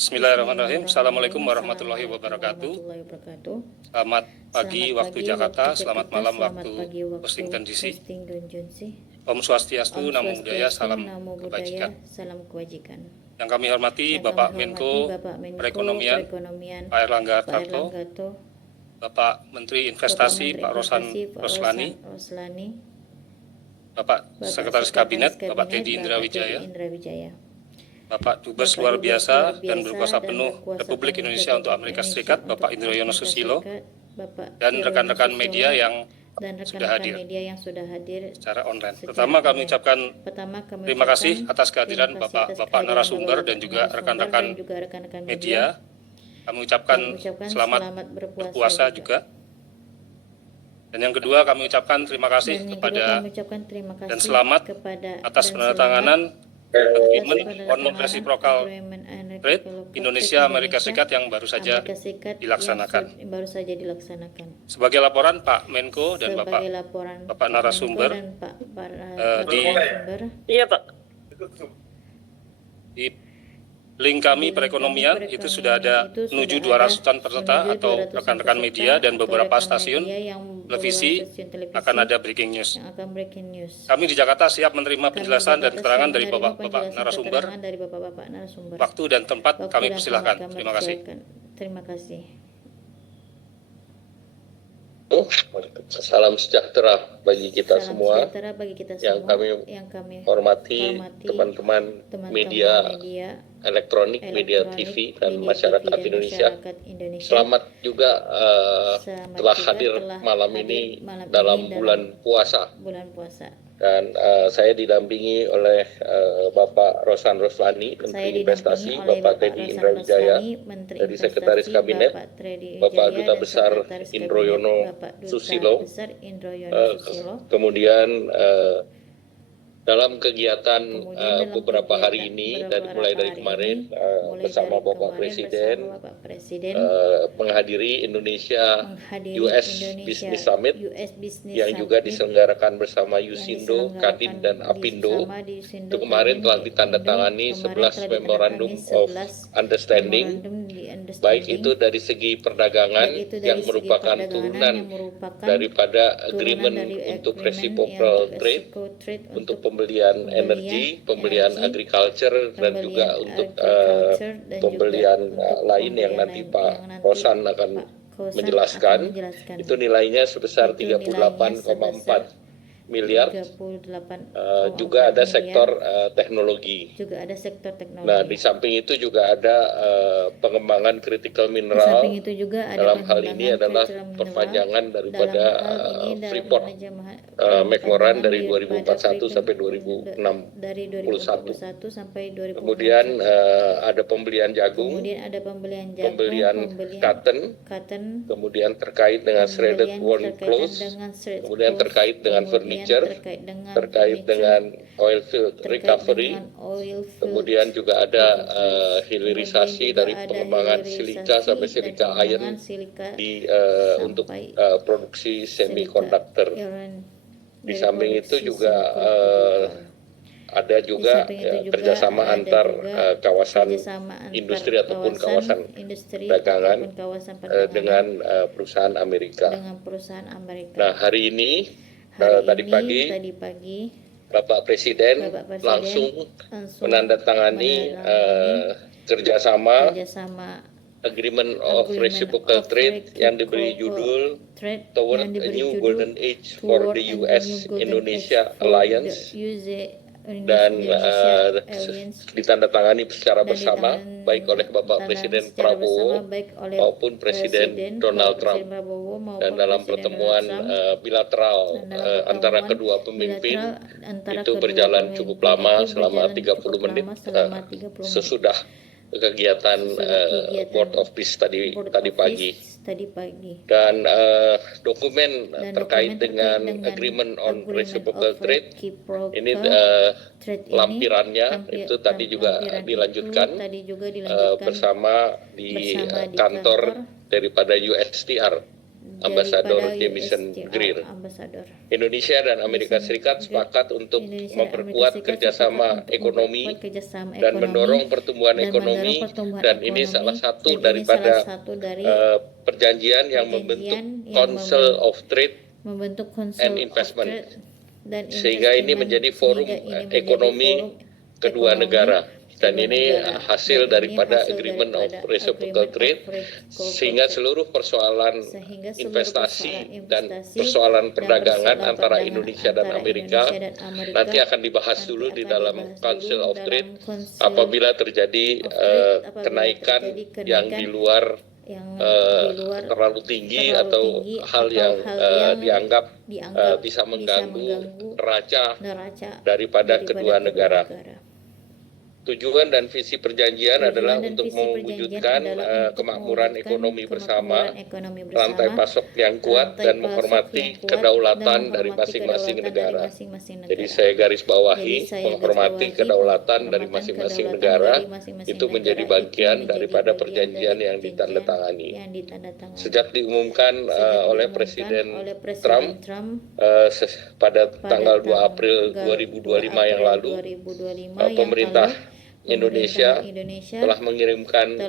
Bismillahirrahmanirrahim. Assalamualaikum warahmatullahi wabarakatuh. Selamat pagi waktu Jakarta, selamat malam waktu Washington DC. Om Swastiastu, Namo Buddhaya, salam kebajikan. Yang kami hormati Bapak Menko Perekonomian, Pak Erlangga Hartarto, Bapak Menteri Investasi, Pak Rosan Roslani, Bapak Sekretaris Kabinet, Bapak Teddy Indra Wijaya, Bapak Dubes luar biasa dan berkuasa penuh Republik Indonesia untuk Amerika Serikat, Bapak Indroyono Susilo, dan rekan-rekan media yang sudah hadir secara online. Pertama kami ucapkan terima kasih atas kehadiran Bapak narasumber dan juga rekan-rekan media. Kami ucapkan selamat berpuasa juga. Dan yang kedua kami ucapkan terima kasih kepada dan selamat atas penandatanganan Agreement on Reciprocal Trade Indonesia Amerika Serikat yang baru saja dilaksanakan. Sebagai laporan Pak Menko dan Bapak narasumber di link kami perekonomian itu sudah ada menuju 200-an peserta atau rekan-rekan media dan beberapa stasiun televisi akan ada breaking news. Kami di Jakarta siap menerima penjelasan dan keterangan dari Bapak narasumber. Waktu dan tempat kami persilahkan. Terima kasih. Terima kasih. Salam sejahtera bagi kita semua yang kami hormati teman-teman media elektronik, media TV dan masyarakat Indonesia. Selamat juga telah hadir malam ini dalam bulan puasa. Dan saya didampingi oleh Bapak Rosan Roslani, Menteri Investasi, Bapak Teddy Indra Wijaya, dari Sekretaris Kabinet, Bapak Duta Besar Indroyono Susilo. Kemudian dalam kegiatan beberapa hari ini, mulai dari kemarin bersama Bapak Presiden menghadiri Indonesia US Business Summit yang juga diselenggarakan bersama Yusindo, Kadin, dan Apindo. Itu kemarin telah ditandatangani 11 Memorandum of Understanding, baik itu dari segi perdagangan yang merupakan turunan daripada agreement untuk reciprocal trade, untuk pembelian energi, pembelian agriculture, dan juga untuk pembelian lain yang nanti Pak Rosan akan menjelaskan. Itu nilainya sebesar 38,4 miliar. Juga ada sektor teknologi. Nah, di samping itu juga ada pengembangan critical mineral. Dalam hal ini adalah perpanjangan daripada Freeport McMoran dari 2041 sampai 2061. Kemudian ada pembelian jagung, pembelian cotton, kemudian terkait dengan shredded worn clothes, kemudian terkait dengan furniture, terkait dengan oil field recovery, kemudian juga ada hilirisasi dari pengembangan silika sampai silika iron untuk produksi semiconductor. Di samping itu juga ada juga kerjasama antar kawasan industri ataupun kawasan dagangan dengan perusahaan Amerika. Nah, hari ini tadi pagi Bapak Presiden langsung menandatangani kerjasama Agreement of Reciprocal Trade yang diberi judul Toward a New Golden Age for the US-Indonesia Alliance, dan ditandatangani secara bersama baik oleh Bapak Presiden Prabowo maupun Presiden Donald Trump. Dan dalam pertemuan bilateral antara kedua pemimpin itu berjalan cukup lama, selama 30 menit sesudah kegiatan Board of Peace tadi pagi. Dan dokumen terkait dengan Agreement on Reciprocal Trade ini lampirannya itu tadi juga dilanjutkan bersama di kantor daripada USTR Ambassador Jamieson Greer. Indonesia dan Amerika Serikat sepakat untuk memperkuat kerjasama ekonomi dan mendorong pertumbuhan ekonomi, dan ini salah satu daripada perjanjian yang membentuk Council of Trade and Investment, sehingga ini menjadi forum ekonomi kedua negara. Dan ini hasil daripada Agreement of Reciprocal Trade, sehingga seluruh persoalan investasi dan persoalan perdagangan antara Indonesia dan Amerika nanti akan dibahas dulu di dalam Council of Trade. Apabila terjadi kenaikan yang di luar terlalu tinggi atau hal yang dianggap bisa mengganggu neraca daripada kedua negara. Tujuan dan visi perjanjian adalah untuk mewujudkan kemakmuran ekonomi bersama, rantai pasok yang kuat, dan menghormati kedaulatan dari masing-masing negara. Jadi saya garis bawahi, menghormati kedaulatan dari masing-masing negara itu menjadi bagian daripada perjanjian yang ditandatangani. Sejak diumumkan oleh Presiden Trump pada tanggal 2 April 2025 yang lalu, pemerintah Indonesia telah mengirimkan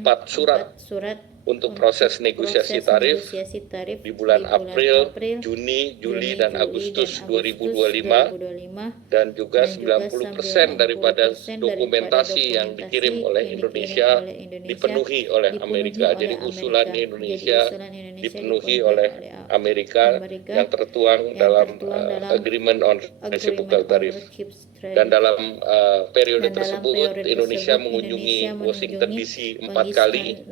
4 surat untuk proses negosiasi tarif di bulan April, Juni, Juli, dan Agustus 2025, dan juga 90% daripada dokumentasi yang dikirim oleh Indonesia dipenuhi oleh Amerika. Jadi usulan Indonesia dipenuhi oleh Amerika yang tertuang dalam Agreement on Reciprocal Tariff. Dan dalam periode tersebut Indonesia mengunjungi Washington DC 4 kali,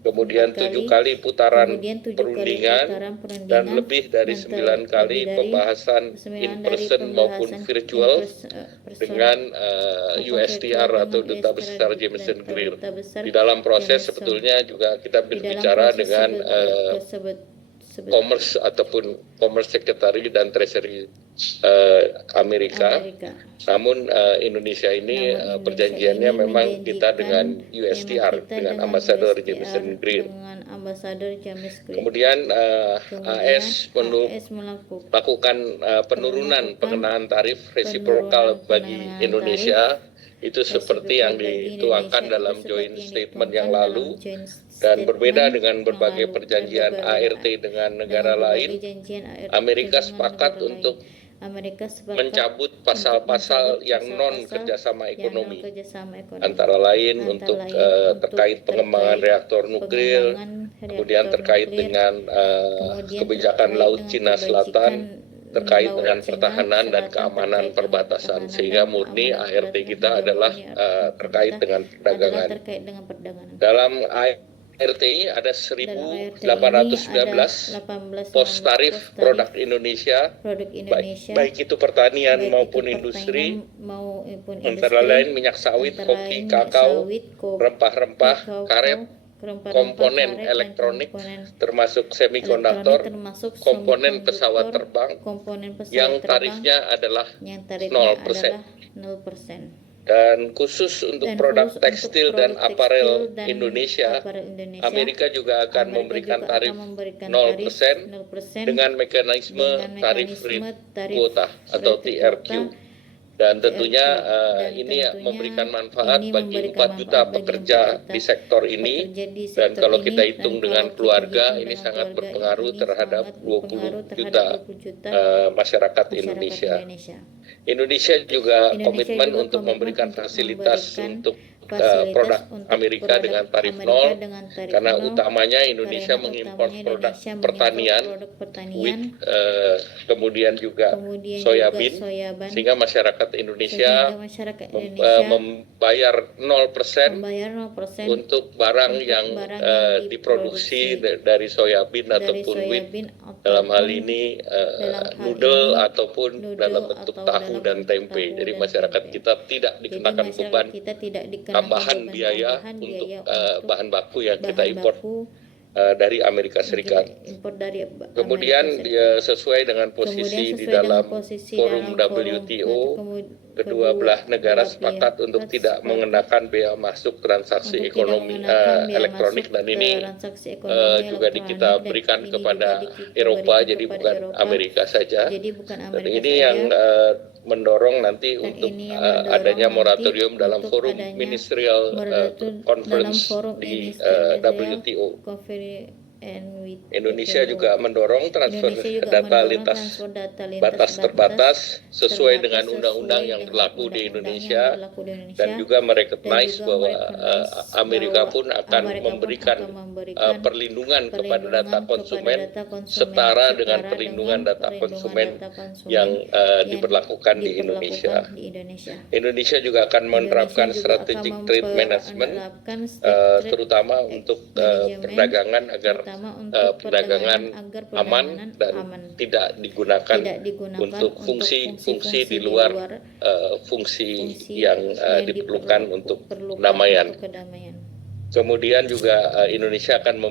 kemudian 7 kali putaran perundingan, dan lebih dari 9 kali pembahasan in person maupun virtual dengan USTR atau Duta Besar Jamieson Greer. Di dalam proses sebetulnya juga kita berbicara dengan Commerce ataupun Commerce Secretary dan Treasury Amerika. Namun Indonesia ini perjanjiannya memang kita dengan USTR, dengan Ambassador Jamieson Greer. Kemudian AS melakukan penurunan pengenaan tarif resiprokal bagi Indonesia, itu seperti yang dituangkan dalam joint statement yang lalu. Dan berbeda dengan berbagai perjanjian ART dengan negara lain, Amerika sepakat untuk mencabut pasal-pasal yang non kerjasama ekonomi, antara lain untuk terkait pengembangan reaktor nuklir, kemudian terkait dengan kebijakan Laut Cina Selatan, terkait dengan pertahanan dan keamanan perbatasan, sehingga murni ART kita adalah terkait dengan perdagangan. Dalam RTI ada 1.819 pos tarif produk Indonesia, baik itu pertanian maupun industri, antara lain minyak sawit, kopi, kakao, rempah-rempah, karet, komponen elektronik, termasuk semikonduktor, komponen pesawat terbang, yang tarifnya adalah 0%. Dan khusus untuk produk tekstil dan aparel Indonesia, Amerika juga akan memberikan tarif 0% dengan mekanisme tarif rate quota atau TRQ. Dan tentunya ini memberikan manfaat bagi 4 juta pekerja di sektor ini, dan kalau kita hitung dengan keluarga, ini sangat berpengaruh terhadap 20 juta masyarakat Indonesia. Indonesia juga komitmen untuk memberikan fasilitas untuk produk Amerika dengan tarif 0, karena utamanya Indonesia mengimpor produk pertanian, wheat, kemudian juga soyabin, sehingga masyarakat Indonesia membayar 0% untuk barang yang diproduksi dari soyabin ataupun wheat, dalam hal ini noodle ataupun dalam bentuk tahu dan tempe. Jadi masyarakat kita tidak dikenakan beban tambahan biaya untuk bahan baku yang kita impor dari Amerika Serikat. impor dari Kemudian sesuai dengan posisi di dalam forum WTO, kedua belah negara sepakat untuk tidak mengenakan bea masuk transaksi ekonomi elektronik, dan ini juga kita berikan kepada Eropa, jadi bukan Amerika saja. Dan ini yang mendorong nanti untuk adanya moratorium dalam forum ministerial conference di WTO. Indonesia juga mendorong transfer data lintas batas terbatas sesuai dengan undang-undang yang berlaku di Indonesia, dan juga merecognize bahwa Amerika pun akan memberikan perlindungan kepada data konsumen setara dengan perlindungan data konsumen yang diberlakukan di Indonesia. Indonesia juga akan menerapkan strategic trade management, terutama untuk perdagangan agar perdagangan aman dan tidak digunakan untuk fungsi-fungsi di luar fungsi yang diperlukan untuk kedamaian. Kemudian juga Indonesia akan